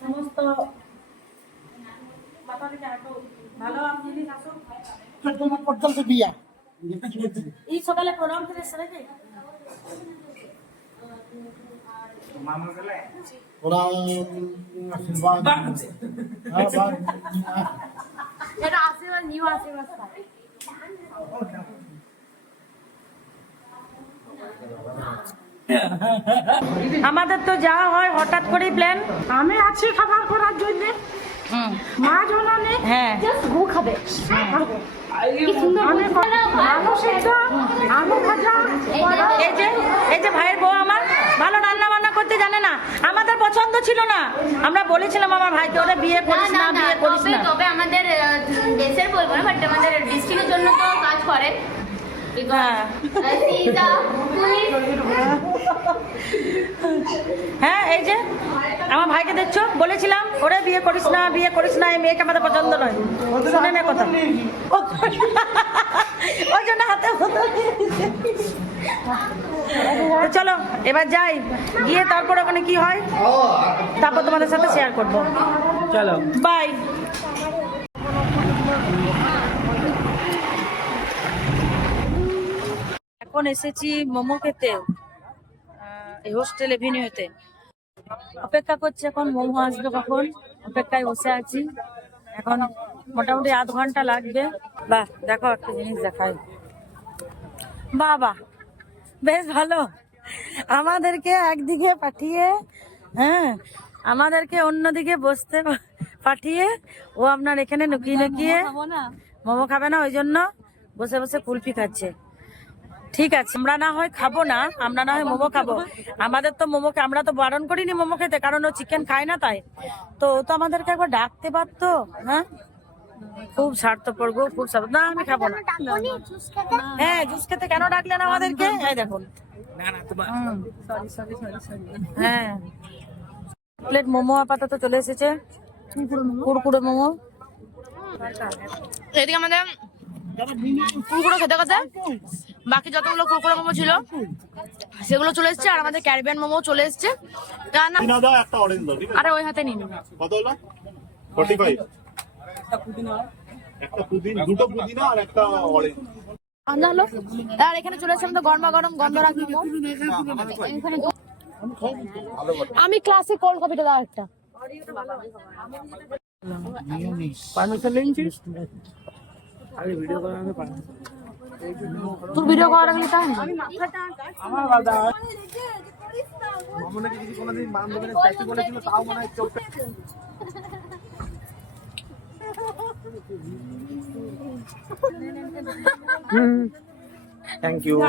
সমস্ত ভালো আপনি পর্যন্ত বিয়া এই সকালে প্রণাম করে নাকি ওরা আশীর্বাদ। হ্যাঁ, এটা আশীর্বাদ নিউ আশীর্বাদ আমাদের তো যাওয়া হয় হঠাৎ করেই প্ল্যান আমি আছি খাবার করার জন্য। মা জননী হ্যাঁ। গু খাবে। এই যে এই যে ভাইয়ের বউ আমার ভালো রান্না করতে জানে না। আমাদের পছন্দ ছিল না। আমরা বলেছিলাম আমার ভাইকে ওরা বিয়ে করিস না বিয়ে করিস না। তবে আমাদের দেশের বলব না বাট আমাদের ডিস্ট্রিক্টের জন্য তো কাজ করেন হ্যাঁ। হ্যাঁ এই যে আমার ভাইকে দেখছ? বলেছিলাম ওরে বিয়ে করিস না বিয়ে করিস না এই মেয়েকে আমাদের পছন্দ নয়। শুনে নে কথা। ওই জন্য হাতে চলো এবার যাই। গিয়ে তারপর ওখানে কি হয়? তারপর তোমাদের সাথে শেয়ার করব। চলো। বাই এখন এসেছি মোমো খেতে এই হোস্টেল এভিনিউতে অপেক্ষা করছি এখন মোমো আসবে কখন? অপেক্ষায় বসে আছি। এখন মোটামুটি আধ ঘণ্টা লাগবে। বাহ দেখো একটা জিনিস দেখাই। বাহ বেশ ভালো। আমাদেরকে একদিকে পাঠিয়ে হ্যাঁ আমাদেরকে অন্যদিকে বসতে পাঠিয়ে ও আপনার এখানে লুকিয়ে লুকিয়ে মোমো খাবে না? ওই জন্য বসে বসে কুলফি খাচ্ছে। ঠিক আছে আমরা না হয় খাব না আমরা না হয় মোমো খাব। আমাদের তো মোমোকে আমরা তো বারণ করিনি মোমো খেতে কারণ ও চিকেন খায় না তাই। তো ও তো আমাদেরকে একবার ডাকতে পারতো হ্যাঁ? খুব স্বার্থপর গো খুব স্বার্থ না আমি খাব না। হ্যাঁ জুস খেতে কেন ডাকলেন আমাদেরকে? এই দেখুন। হ্যাঁ। প্লেট মোমো আপাতত চলে এসেছে। কুড়কুড়ে মোমো। এদিকে আমাদের কুরকুরে খেতে খেতে বাকি যতগুলো কুরকুরে মোমো ছিল সেগুলো চলে এসছে আর আমাদের ক্যারিবিয়ান মোমো চলে এসছে। আরে ওই হাতে নিন কত হলো? ফর্টি ফাইভ একটা পুদিনা দুটো পুদিনা আর একটা অরেঞ্জ আন্দা হলো। আর এখানে চলে আমাদের গরমা গরম মোমো এখানে আমি ক্লাসে কোল্ড কফিটা দাও একটা। তোর ভিডিও করার আগে টাইম Mm. Thank you.